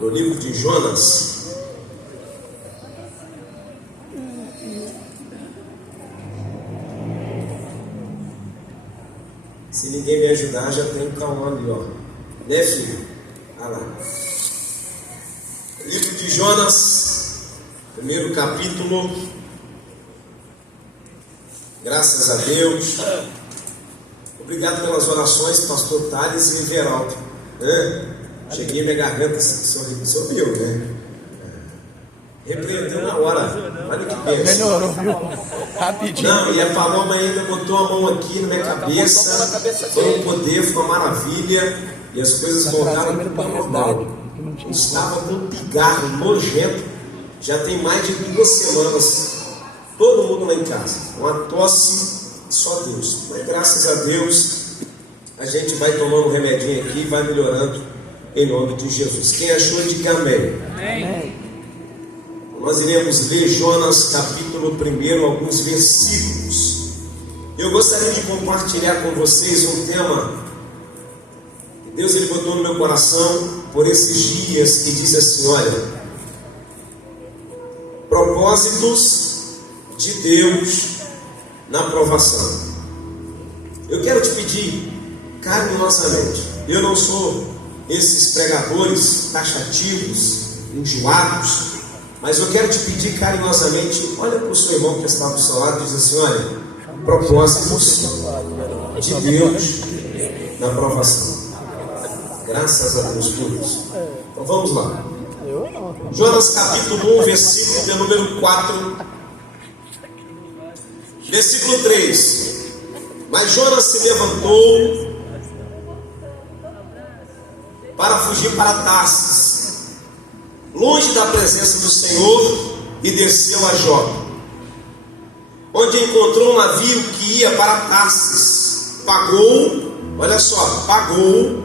no livro de Jonas. Se ninguém me ajudar, já tem um calma ali, ó. Né, filho? Olha lá. Livro de Jonas, primeiro capítulo. Graças a Deus. Obrigado pelas orações, pastor Thales e Everaldo. Cheguei, minha garganta sorriu, né? Repreendeu na hora. Olha que pensa. Melhorou, viu? Rapidinho. Não, e a Paloma ainda botou a mão aqui na minha cabeça. Foi um poder, foi uma maravilha. E as coisas voltaram para o normal. Estava com um pigarro nojento. Já tem mais de 2 semanas. Todo mundo lá em casa. Uma tosse, só Deus. Mas graças a Deus, a gente vai tomando um remedinho aqui e vai melhorando em nome de Jesus. Quem achou, diga amém. Amém. Nós iremos ler Jonas capítulo 1, alguns versículos. Eu gostaria de compartilhar com vocês um tema que Deus ele botou no meu coração por esses dias, que diz assim: olha, propósitos de Deus na provação. Eu quero te pedir carinhosamente, eu não sou esses pregadores taxativos, enjoados, mas eu quero te pedir carinhosamente, olha para o seu irmão que está do seu lado e diz assim: olha, propósitos de Deus na provação. Graças a Deus por isso. Então vamos lá. Jonas capítulo 1, versículo de número 4. Versículo 3. Mas Jonas se levantou para fugir para Tarsis, longe da presença do Senhor, e desceu a Jope, onde encontrou um navio que ia para Tarsis. Pagou, olha só, pagou,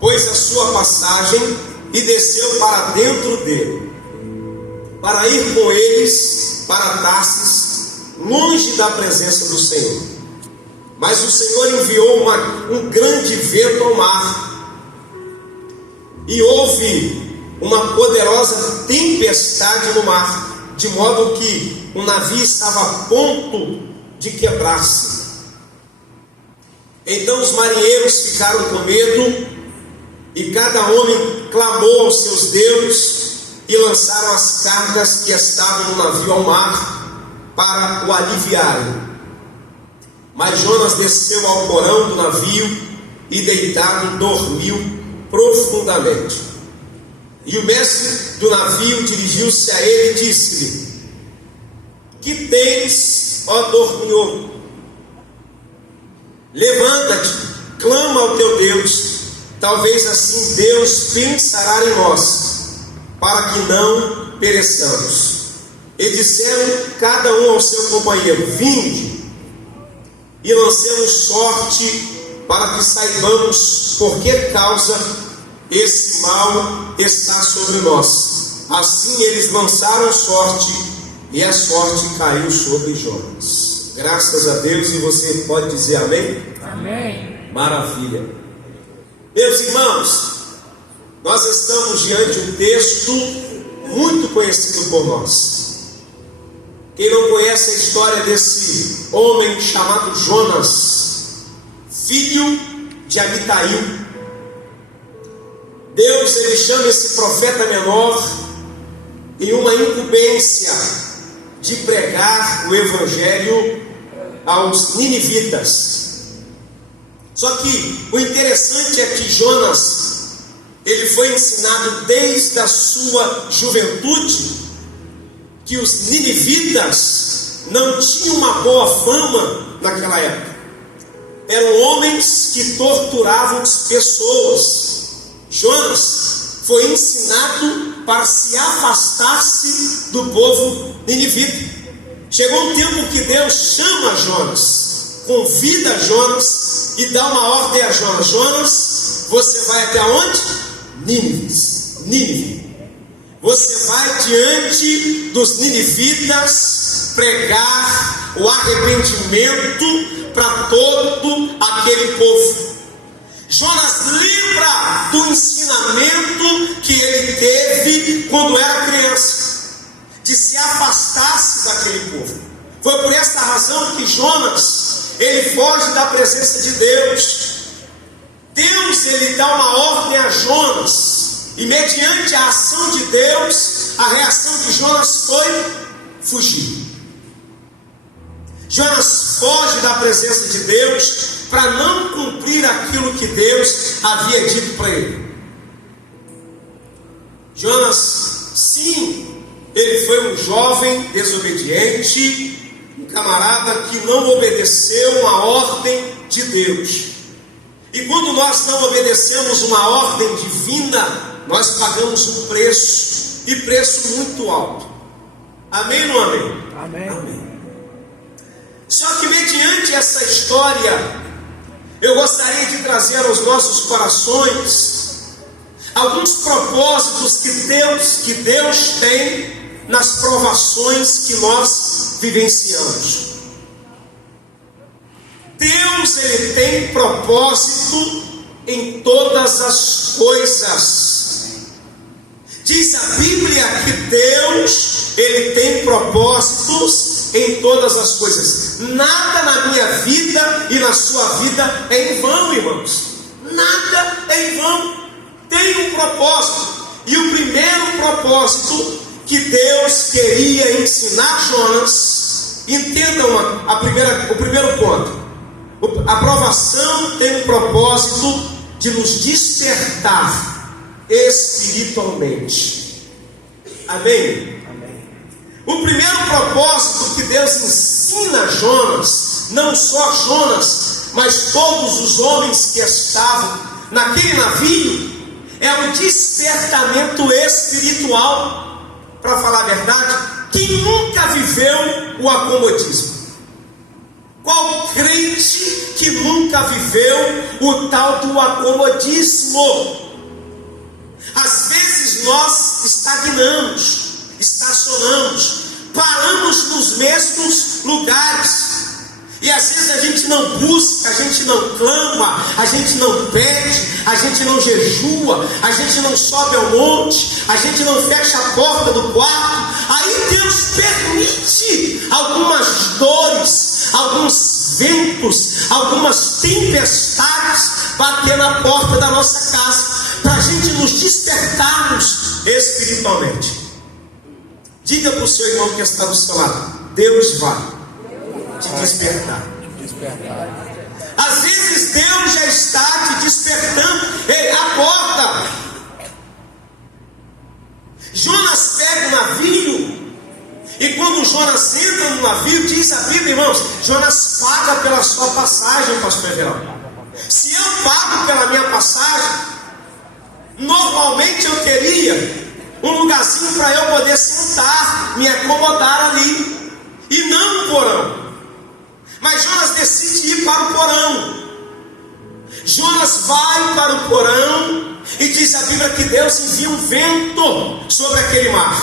pôs a sua passagem e desceu para dentro dele, para ir com eles para Tarsis, longe da presença do Senhor. Mas o Senhor enviou um grande vento ao mar, e houve uma poderosa tempestade no mar, de modo que o navio estava a ponto de quebrar-se. Então os marinheiros ficaram com medo, e cada homem clamou aos seus deuses, e lançaram as cargas que estavam no navio ao mar para o aliviarem. Mas Jonas desceu ao porão do navio e, deitado, dormiu profundamente. E o mestre do navio dirigiu-se a ele e disse-lhe: que tens, ó dorminhoco? Levanta-te, clama ao teu Deus, talvez assim Deus pensará em nós, para que não pereçamos. E disseram cada um ao seu companheiro: vinde, e lancemos sorte, para que saibamos por que causa esse mal está sobre nós. Assim eles lançaram sorte, e a sorte caiu sobre Jonas. Graças a Deus. E você pode dizer amém? Amém. Maravilha. Meus irmãos, nós estamos diante de um texto muito conhecido por nós. Quem não conhece a história desse homem chamado Jonas, filho de Amitai, Deus ele chama esse profeta menor em uma incumbência de pregar o evangelho aos ninivitas. Só que o interessante é que Jonas, ele foi ensinado desde a sua juventude que os ninivitas não tinham uma boa fama naquela época. Eram homens que torturavam as pessoas. Jonas foi ensinado para se afastar-se do povo ninivita. Chegou um tempo que Deus chama Jonas, convida Jonas e dá uma ordem a Jonas: Jonas, você vai até onde? Nínive. Você vai diante dos ninivitas pregar o arrependimento para todo aquele povo. Jonas lembra do ensinamento Foi por esta razão que Jonas, ele foge da presença de Deus. Deus, ele dá uma ordem a Jonas, e mediante a ação de Deus, a reação de Jonas foi fugir. Jonas foge da presença de Deus para não cumprir aquilo que Deus havia dito para ele. Jonas, sim, ele foi um jovem desobediente, um camarada que não obedeceu uma ordem de Deus. E quando nós não obedecemos uma ordem divina, nós pagamos um preço, e preço muito alto. Amém ou não amém? Amém. Amém. Só que mediante essa história, eu gostaria de trazer aos nossos corações alguns propósitos que Deus tem nas provações que nós vivenciamos. Deus, ele tem propósito em todas as coisas. Diz a Bíblia que Deus, ele tem propósitos em todas as coisas. Nada na minha vida e na sua vida é em vão, irmãos. Nada é em vão. Tem um propósito. E o primeiro propósito que Deus queria ensinar Jonas, entendam o primeiro ponto. A provação tem um propósito de nos despertar espiritualmente. Amém? Amém. O primeiro propósito que Deus ensina a Jonas, não só Jonas, mas todos os homens que estavam naquele navio, é um despertamento espiritual. Para falar a verdade, quem nunca viveu o acomodismo? Qual crente que nunca viveu o tal do acomodismo? Às vezes nós estagnamos, estacionamos, paramos nos mesmos lugares. E às vezes a gente não busca, a gente não clama, a gente não pede, a gente não jejua, a gente não sobe ao monte, a gente não fecha a porta do quarto. Aí Deus permite algumas dores, alguns ventos, algumas tempestades bater na porta da nossa casa, para a gente nos despertarmos espiritualmente. Diga para o seu irmão que está do seu lado: Deus vai te despertar. Às vezes Deus já está te despertando. Ei, acorda! Jonas pega o navio, e quando Jonas entra no navio, diz a Bíblia, irmãos, Jonas paga pela sua passagem, pastor Everaldo. Se eu pago pela minha passagem, normalmente eu teria um lugarzinho para eu poder sentar, me acomodar ali, e não no porão. Mas Jonas decide ir para o porão. Jonas vai para o porão, e diz a Bíblia que Deus envia um vento sobre aquele mar.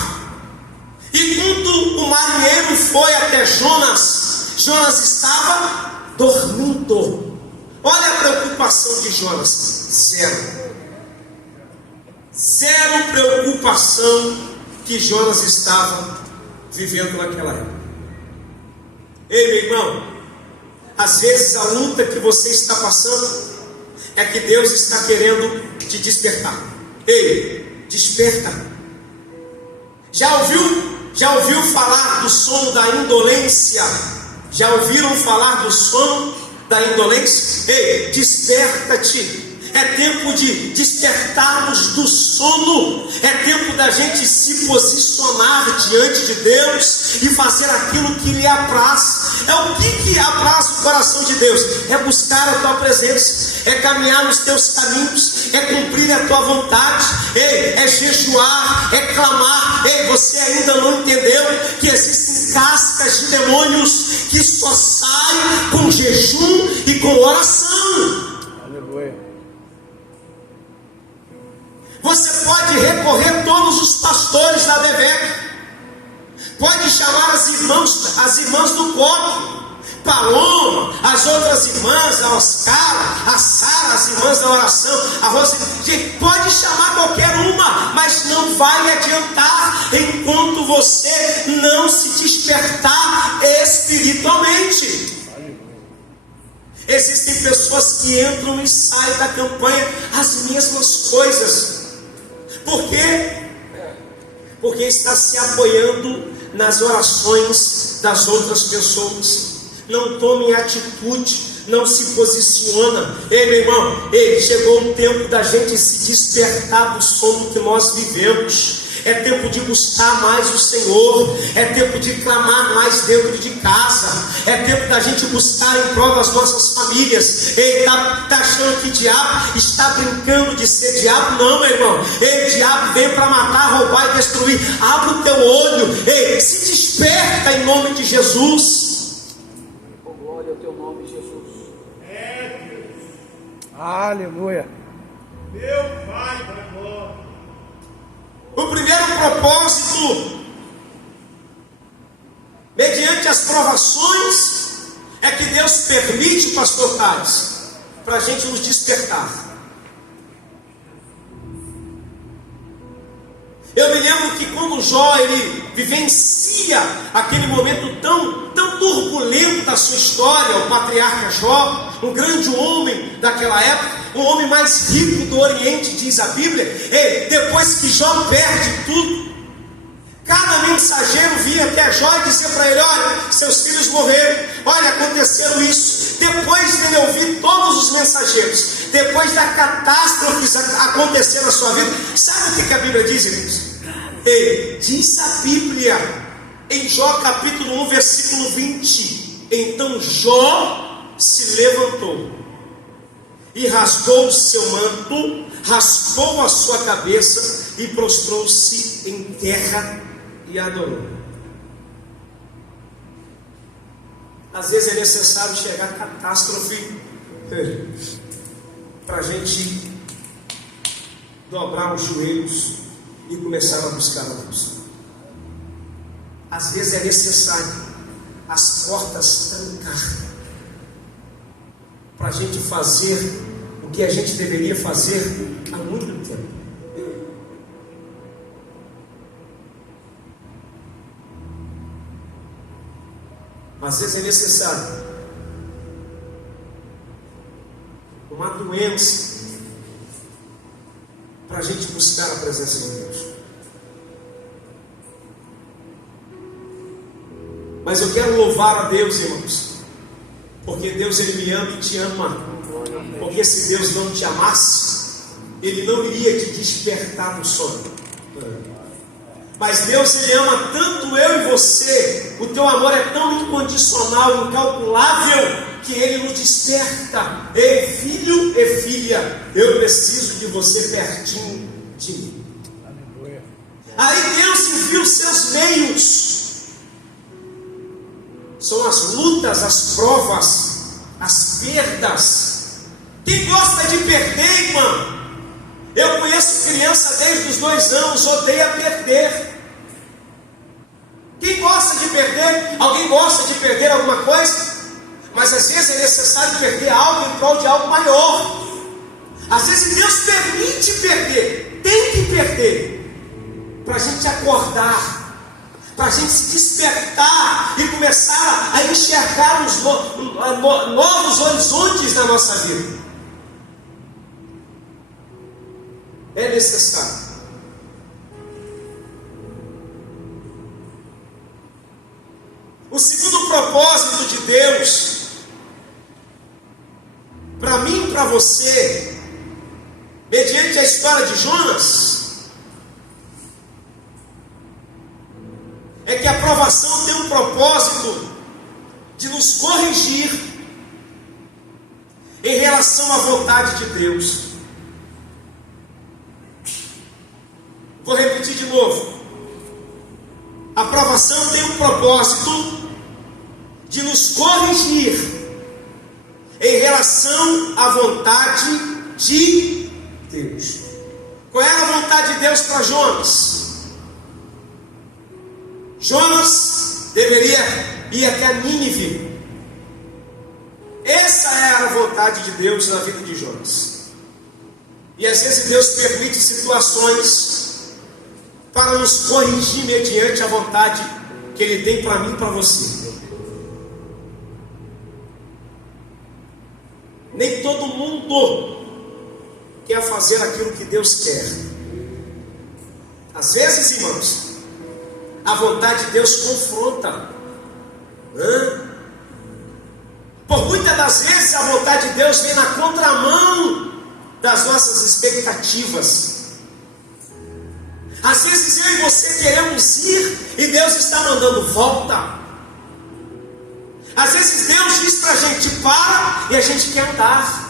E quando o marinheiro foi até Jonas, Jonas estava dormindo. Olha a preocupação de Jonas: zero preocupação que Jonas estava vivendo naquela época. Ei, meu irmão, às vezes a luta que você está passando é que Deus está querendo te despertar. Ei, desperta. Já ouviu falar do sono da indolência? Já ouviram falar do sono da indolência? Ei, desperta-te. É tempo de despertarmos do sono. É tempo da gente se posicionar diante de Deus e fazer aquilo que lhe apraz. É o que apraz o coração de Deus? É buscar a tua presença, é caminhar nos teus caminhos, é cumprir a tua vontade. Ei, é jejuar, é clamar. Ei, você ainda não entendeu que existem cascas de demônios que só saem com jejum e com oração. Aleluia. Você pode recorrer a todos os pastores da Bebeca, pode chamar as irmãs do coque, Paloma, as outras irmãs, a Oscar, a Sara, as irmãs da oração, a Roseli, pode chamar qualquer uma, mas não vai adiantar enquanto você não se despertar espiritualmente. Existem pessoas que entram e saem da campanha as mesmas coisas. Por quê? Porque está se apoiando nas orações das outras pessoas. Não tome atitude, não se posiciona. Ei, meu irmão, chegou o tempo da gente se despertar do sono que nós vivemos. É tempo de buscar mais o Senhor. É tempo de clamar mais dentro de casa. É tempo da gente buscar em prol das nossas famílias. Ei, está achando que o diabo está brincando de ser diabo? Não, meu irmão. Ei, o diabo vem para matar, roubar e destruir. Abre o teu olho. Ei, se desperta em nome de Jesus. Oh, glória ao teu nome, Jesus. Aleluia. Meu Pai da glória. O primeiro propósito, mediante as provações, é que Deus permite, pastor Thales, para a gente nos despertar. Eu me lembro que quando Jó, ele vivencia aquele momento tão turbulento da sua história, o patriarca Jó, um grande homem daquela época, o homem mais rico do Oriente, diz a Bíblia. Depois que Jó perde tudo, cada mensageiro vinha até Jó e dizia para ele: olha, seus filhos morreram, olha, aconteceram isso. Depois dele ouvir todos os mensageiros, depois da catástrofe que aconteceu na sua vida, sabe o que a Bíblia diz, irmãos? Diz a Bíblia em Jó capítulo 1, versículo 20: então Jó se levantou e rasgou o seu manto, raspou a sua cabeça e prostrou-se em terra e adorou. Às vezes é necessário chegar a catástrofe para a gente dobrar os joelhos e começar a buscar a Deus. Às vezes é necessário as portas trancar para a gente fazer o que a gente deveria fazer há muito tempo. Às vezes é necessário uma doença para a gente buscar a presença de Deus. Mas eu quero louvar a Deus, irmãos, porque Deus, Ele me ama e te ama. Porque se Deus não te amasse, Ele não iria te despertar do sono. Mas Deus, Ele ama tanto eu e você. O teu amor é tão incondicional, incalculável, que Ele nos desperta. Ei, filho e filha, eu preciso de você pertinho de mim. Aí Deus envia os seus meios. São as lutas, as provas, as perdas. Quem gosta de perder, irmão? Eu conheço criança desde os 2 anos, odeia perder. Quem gosta de perder? Alguém gosta de perder alguma coisa? Mas às vezes é necessário perder algo em prol de algo maior. Às vezes Deus permite perder, tem que perder, para a gente acordar, para a gente se despertar e começar a enxergar os novos horizontes na nossa vida. É necessário. O segundo propósito de Deus, para mim e para você, mediante a história de Jonas, é que a provação tem um propósito de nos corrigir em relação à vontade de Deus. Vou repetir de novo. A provação tem um propósito de nos corrigir em relação à vontade de Deus. Qual era a vontade de Deus para Jonas? Jonas deveria ir até Nínive. Essa era a vontade de Deus na vida de Jonas. E às vezes Deus permite situações para nos corrigir mediante a vontade que Ele tem para mim e para você. Nem todo mundo quer fazer aquilo que Deus quer. Às vezes, irmãos, a vontade de Deus confronta. Por muitas das vezes a vontade de Deus vem na contramão das nossas expectativas. Às vezes eu e você queremos ir e Deus está mandando volta. Às vezes Deus diz para a gente para e a gente quer andar.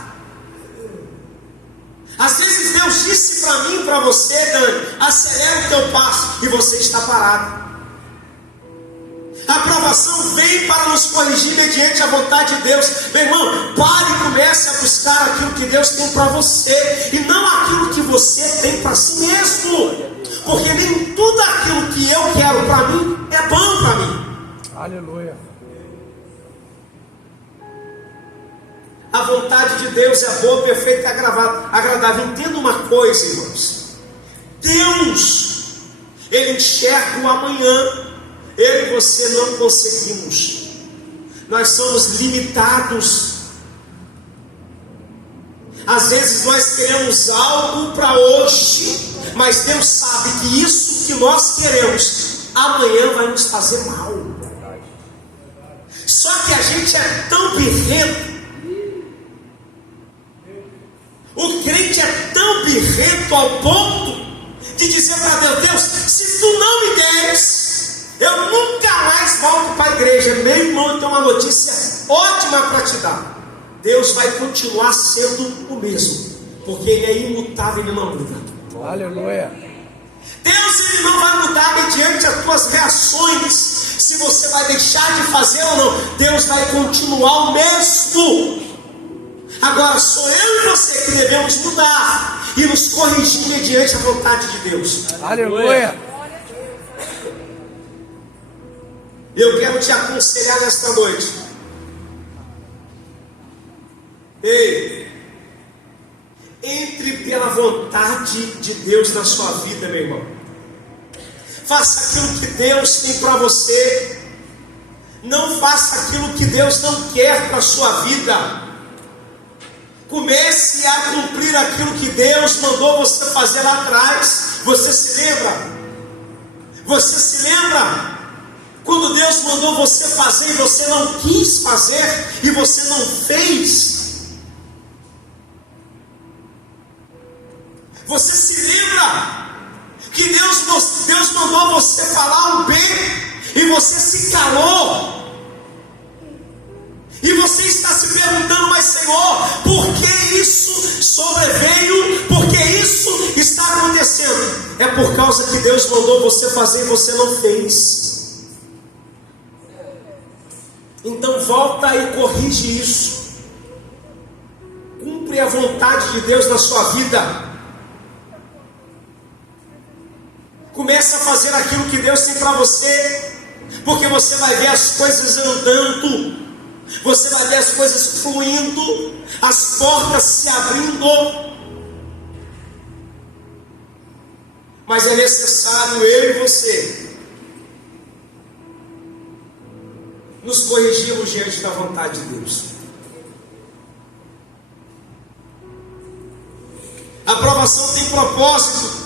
Às vezes Deus disse para mim e para você, Dani, acelera o teu passo e você está parado. A aprovação vem para nos corrigir mediante a vontade de Deus. Meu irmão, pare e comece a buscar aquilo que Deus tem para você e não aquilo que você tem para si mesmo. Porque nem tudo aquilo que eu quero para mim é bom para mim. Aleluia. A vontade de Deus é boa, perfeita e agradável. Entenda uma coisa, irmãos. Deus, Ele enxerga o amanhã. Eu e você não conseguimos. Nós somos limitados. Às vezes nós queremos algo para hoje, mas Deus sabe que isso que nós queremos amanhã vai nos fazer mal. Só que a gente é tão birrento. O crente é tão birrento ao ponto de dizer para Deus: Deus, se tu não me deres, eu nunca mais volto para a igreja. Meu irmão, eu tenho uma notícia ótima para te dar. Deus vai continuar sendo o mesmo, porque Ele é imutável, Ele não muda. Aleluia. Deus, Ele não vai mudar mediante as tuas reações, se você vai deixar de fazer ou não. Deus vai continuar o mesmo. Agora sou eu e você que devemos mudar e nos corrigir mediante a vontade de Deus. Aleluia. Eu quero te aconselhar nesta noite. Ei, entre pela vontade de Deus na sua vida, meu irmão. Faça aquilo que Deus tem para você. Não faça aquilo que Deus não quer para a sua vida. Comece a cumprir aquilo que Deus mandou você fazer lá atrás. Você se lembra? Você se lembra? Quando Deus mandou você fazer e você não quis fazer e você não fez. Você se lembra que Deus mandou você falar um B e você se calou. E você está se perguntando: mas Senhor, por que isso sobreveio? Por que isso está acontecendo? É por causa que Deus mandou você fazer e você não fez. Então volta e corrige isso. Cumpre a vontade de Deus na sua vida. Comece a fazer aquilo que Deus tem para você, porque você vai ver as coisas andando, você vai ver as coisas fluindo, as portas se abrindo. Mas é necessário eu e você nos corrigirmos diante da vontade de Deus. A aprovação tem propósito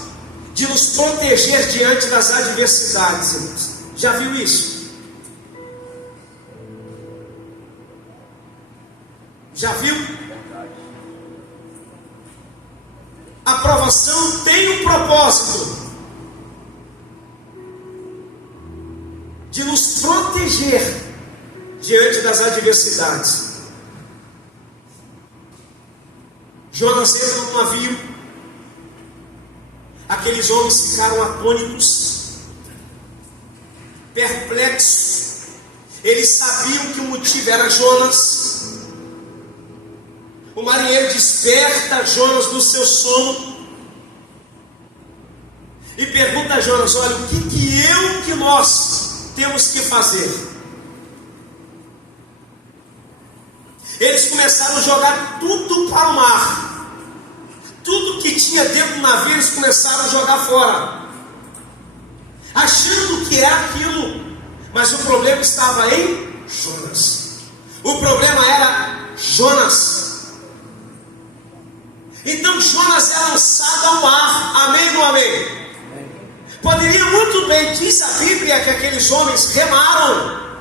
de nos proteger diante das adversidades, irmãos. Já viu isso? Já viu? A aprovação tem um propósito de nos proteger diante das adversidades. Jonas entra no navio. Aqueles homens ficaram atônitos, perplexos. Eles sabiam que o motivo era Jonas. O marinheiro desperta Jonas do seu sono e pergunta a Jonas: olha, o que nós temos que fazer? Eles começaram a jogar tudo para o mar. Tudo que tinha dentro do navio eles começaram a jogar fora, achando que era aquilo. Mas o problema estava em Jonas. O problema era Jonas. Então Jonas é lançado ao mar. Amém ou não amém? Poderia muito bem, diz a Bíblia, que aqueles homens remaram,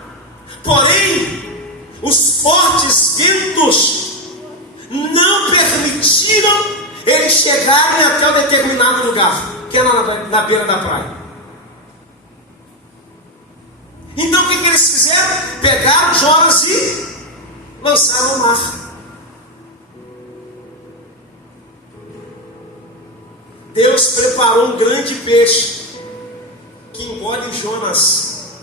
porém os fortes ventos não permitiram eles chegarem até um determinado lugar, que era na beira da praia. Então o que eles fizeram? Pegaram Jonas e lançaram ao mar. Deus preparou um grande peixe que engole Jonas.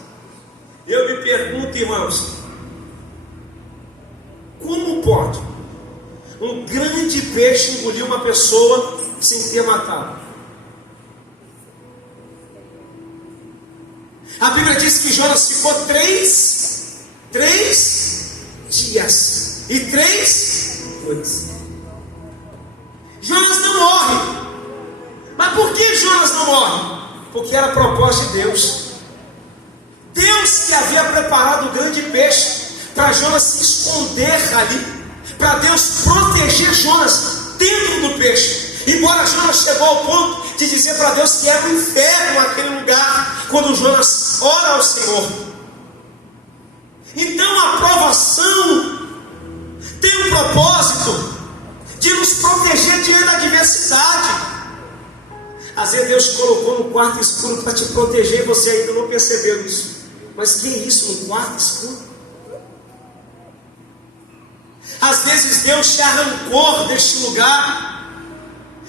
Eu me pergunto, irmãos, como pode um grande peixe engolir uma pessoa sem ter matado? A Bíblia diz que Jonas ficou três dias e 3 noites. Jonas não morre. Mas por que Jonas não morre? Porque era a proposta de Deus. Deus que havia preparado o grande peixe para Jonas se esconder ali, para Deus proteger Jonas dentro do peixe. Embora Jonas chegou ao ponto de dizer para Deus que era um inferno aquele lugar, quando Jonas ora ao Senhor. Então a provação tem um propósito de nos proteger diante da adversidade. Às vezes Deus colocou no quarto escuro para te proteger e você ainda não percebeu isso. Mas que é isso, no quarto escuro? Às vezes Deus te arrancou deste lugar,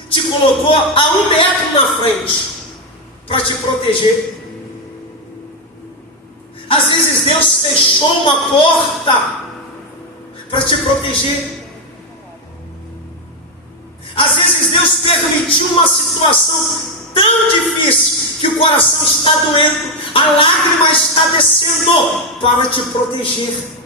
te colocou a 1 metro na frente para te proteger. Às vezes Deus fechou uma porta para te proteger. Às vezes Deus permitiu uma situação tão difícil que o coração está doendo, a lágrima está descendo para te proteger.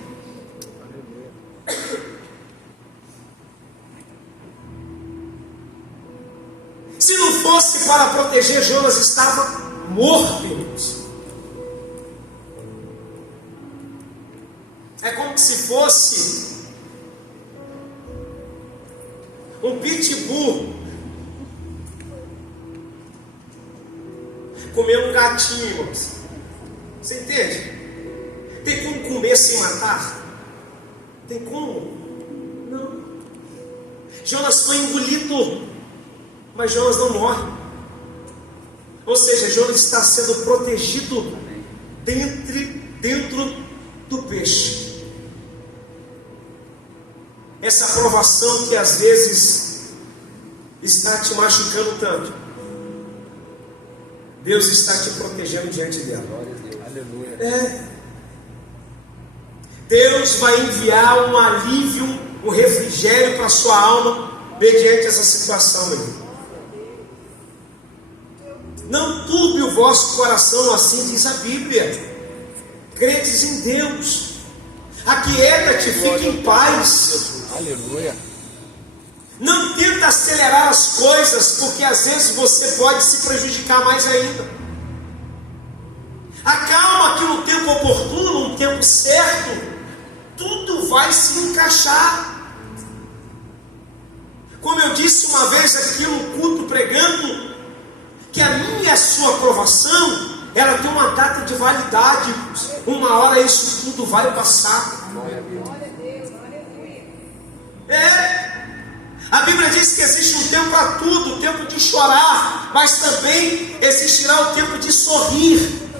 Se não fosse para proteger, Jonas estava morto, irmãos. É como se fosse um pitbull comer um gatinho, irmãos. Você entende? Tem como comer sem matar? Tem como? Não. Jonas foi engolido, mas Jonas não morre. Ou seja, Jonas está sendo protegido dentro do peixe. Essa provação que às vezes está te machucando tanto, Deus está te protegendo diante dela. Aleluia. Deus vai enviar um alívio, um refrigério para a sua alma mediante essa situação, meu irmão. Não turbe o vosso coração, assim diz a Bíblia. Credes em Deus, aquieta-te, fique em paz. Aleluia. Não tenta acelerar as coisas, porque às vezes você pode se prejudicar mais ainda. Acalma que no tempo oportuno, no tempo certo, tudo vai se encaixar. Como eu disse uma vez aqui no culto pregando, que a minha e a sua aprovação, ela tem uma data de validade. Uma hora isso tudo vai passar. A Bíblia diz que existe um tempo para tudo, o tempo de chorar, mas também existirá o tempo de sorrir.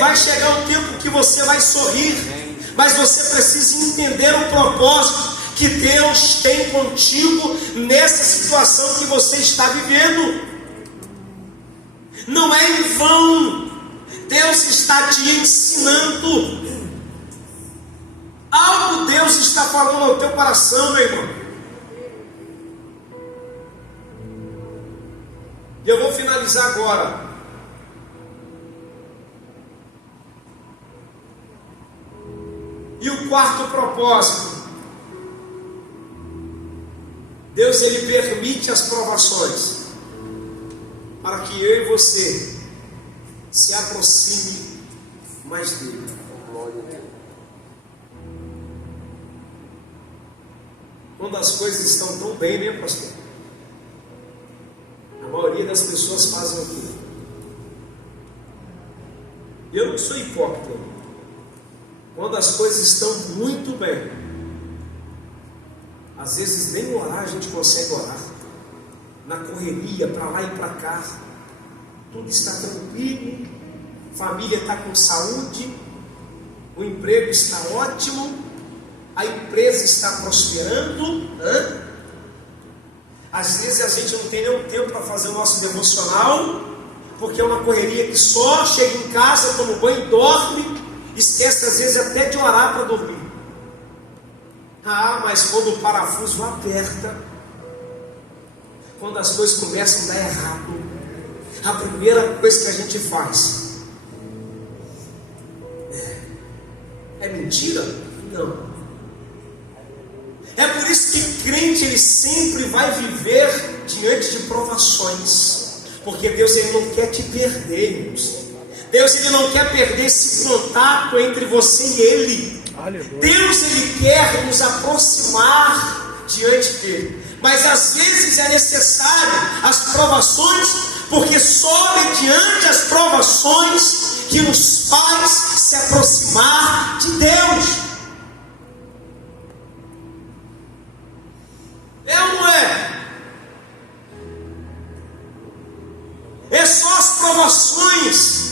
Vai chegar o tempo que você vai sorrir, mas você precisa entender o propósito que Deus tem contigo nessa situação que você está vivendo. Não é em vão. Deus está te ensinando algo. Deus está falando ao teu coração, meu irmão. E eu vou finalizar agora. E o quarto propósito, Deus ele permite as provações para que eu e você se aproxime mais dele. Quando as coisas estão tão bem, né, pastor? maioria das pessoas fazem o quê? Eu não sou hipócrita. Quando as coisas estão muito bem, às vezes nem orar a gente consegue orar. Na correria, para lá e para cá, tudo está tranquilo, família está com saúde, o emprego está ótimo, a empresa está prosperando, Às vezes a gente não tem nenhum tempo para fazer o nosso devocional, porque é uma correria que só chega em casa, toma banho, dorme, esquece às vezes até de orar para dormir. Mas quando o parafuso aperta, quando as coisas começam a dar errado, a primeira coisa que a gente faz é mentira? Não. É por isso que crente ele sempre vai viver diante de provações, porque Deus ele não quer te perder, irmãos. Deus ele não quer perder esse contato entre você e Ele. Aleluia. Deus ele quer nos aproximar diante dele, mas às vezes é necessário as provações, porque só mediante as provações que nos faz se aproximar de Deus. É ou não é? É só as provações.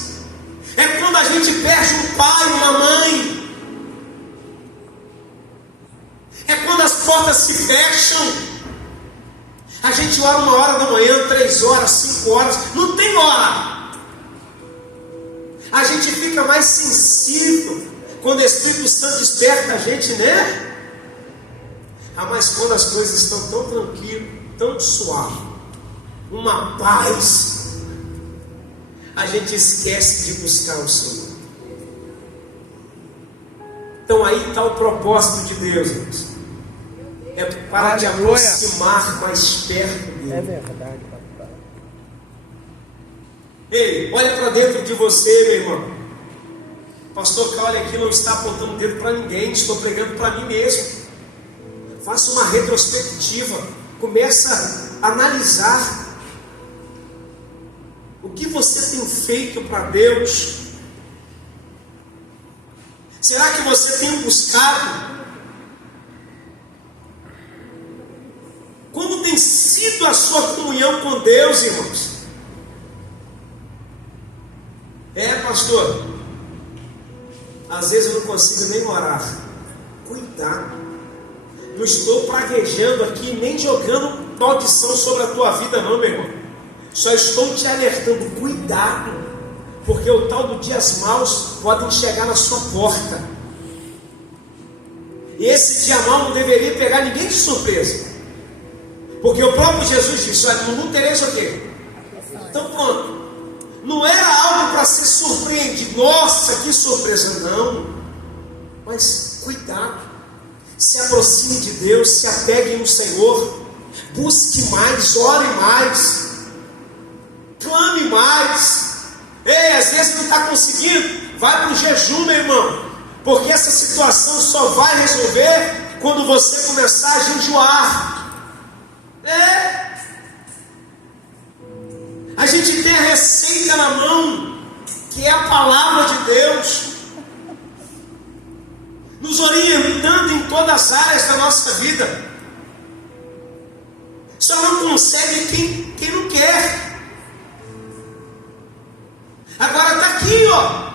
É quando a gente perde um pai, uma mãe. É quando as portas se fecham. A gente ora 1h da manhã, 3 horas, 5 horas. Não tem hora. A gente fica mais sensível quando o Espírito Santo desperta a gente, né? Mas quando as coisas estão tão tranquilas, tão suaves, uma paz, a gente esquece de buscar o Senhor. Então aí está o propósito de Deus, irmãos. É para te aproximar mais perto dele. É verdade, papai. Ei, olha para dentro de você, meu irmão. Pastor Caule aqui não está apontando o dedo para ninguém, estou pregando para mim mesmo. Faça uma retrospectiva, começa a analisar o que você tem feito para Deus. Será que você tem buscado? Como tem sido a sua comunhão com Deus, irmãos? Pastor, às vezes eu não consigo nem orar. Cuidado. Não estou praguejando aqui, nem jogando maldição sobre a tua vida não, meu irmão. Só estou te alertando, cuidado, porque o tal do dias maus podem chegar na sua porta. E esse dia mau não deveria pegar ninguém de surpresa, porque o próprio Jesus disse: olha, não tereis o quê? Então pronto. Não era algo para ser surpreendido. Nossa, que surpresa, não. Mas cuidado. Se aproxime de Deus, se apegue no Senhor, busque mais, ore mais, clame mais. Às vezes não está conseguindo, vai para o jejum, meu irmão, porque essa situação só vai resolver quando você começar a jejuar. A gente tem a receita na mão, que é a palavra de Deus, nos orientando em todas as áreas da nossa vida. Só não consegue quem não quer. Agora está aqui, ó.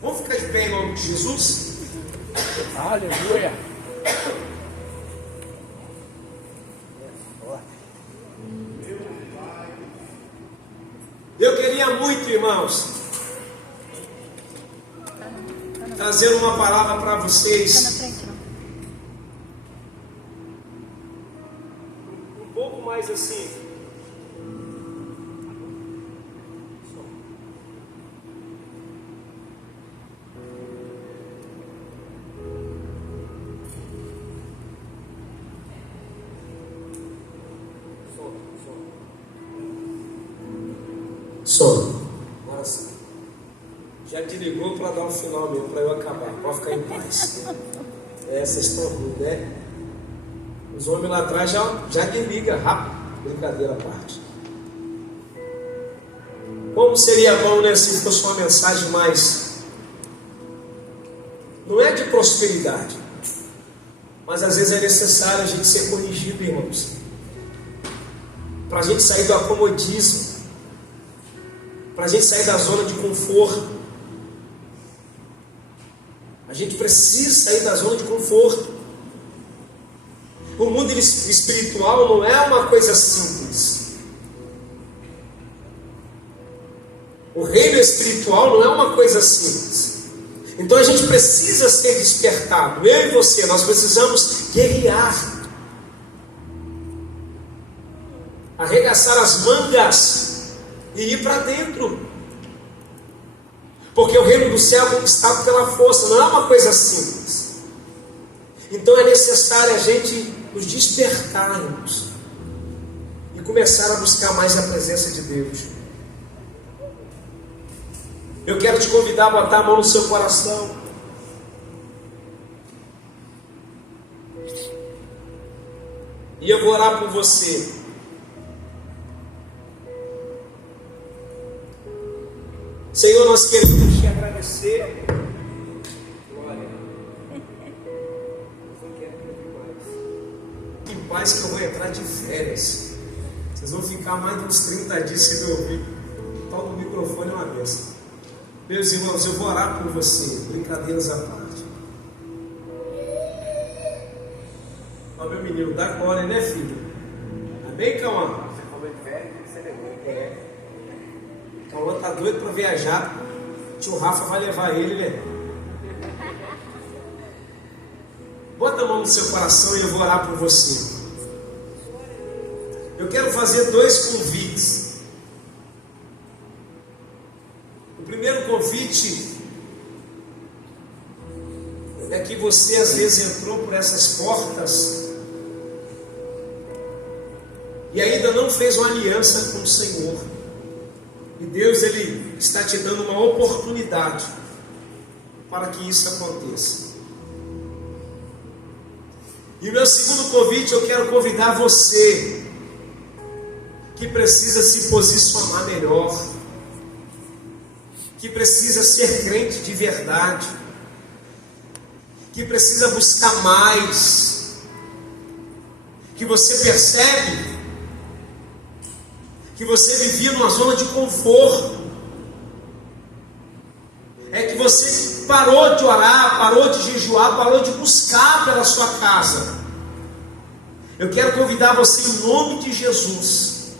Vamos ficar de pé em nome de Jesus? Aleluia. Eu queria muito, irmãos, trazer uma palavra para vocês um pouco mais assim. Som. Agora sim. Já te ligou para dar um final mesmo, para eu acabar. Pode ficar em paz. Vocês estão ruins, né? Os homens lá atrás já desliga rápido. Brincadeira à parte. Como seria bom, né, se fosse uma mensagem mais... Não é de prosperidade, mas às vezes é necessário a gente ser corrigido, irmãos, para a gente sair do acomodismo, para a gente sair da zona de conforto. A gente precisa sair da zona de conforto. O mundo espiritual não é uma coisa simples. O reino espiritual não é uma coisa simples. Então a gente precisa ser despertado. Eu e você, nós precisamos guerrear, arregaçar as mangas e ir para dentro, porque o reino do céu é conquistado pela força, não é uma coisa simples. Então é necessário a gente nos despertarmos e começar a buscar mais a presença de Deus. Eu quero te convidar a botar a mão no seu coração. E eu vou orar por você. Senhor, nós queremos te agradecer. Glória. Em paz que eu vou entrar de férias. Vocês vão ficar mais de uns 30 dias sem me ouvir. O tal do microfone é uma bênção. Meus irmãos, eu vou orar por você. Brincadeiras à parte. Ó, meu menino, dá glória, né, filho? Amém, Cauã? Você falou em férias, você levou. É. Cauã tá doido para viajar. Tio Rafa vai levar ele, né? Bota a mão no seu coração e eu vou orar por você. Eu quero fazer 2 convites. O primeiro convite é que você às vezes entrou por essas portas e ainda não fez uma aliança com o Senhor. E Deus, Ele está te dando uma oportunidade para que isso aconteça. E o meu segundo convite, eu quero convidar você que precisa se posicionar melhor, que precisa ser crente de verdade, que precisa buscar mais, que você percebe que você vivia numa zona de conforto, é que você parou de orar, parou de jejuar, parou de buscar pela sua casa. Eu quero convidar você em nome de Jesus,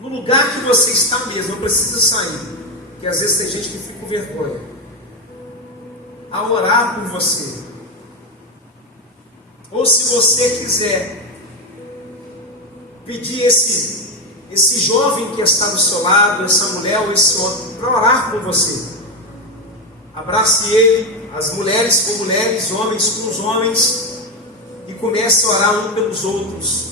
no lugar que você está mesmo, não precisa sair, porque às vezes tem gente que fica com vergonha, a orar por você. Ou se você quiser pedir esse jovem que está do seu lado, essa mulher ou esse homem, para orar com você. Abrace ele, as mulheres com mulheres, homens com os homens, e comece a orar um pelos outros.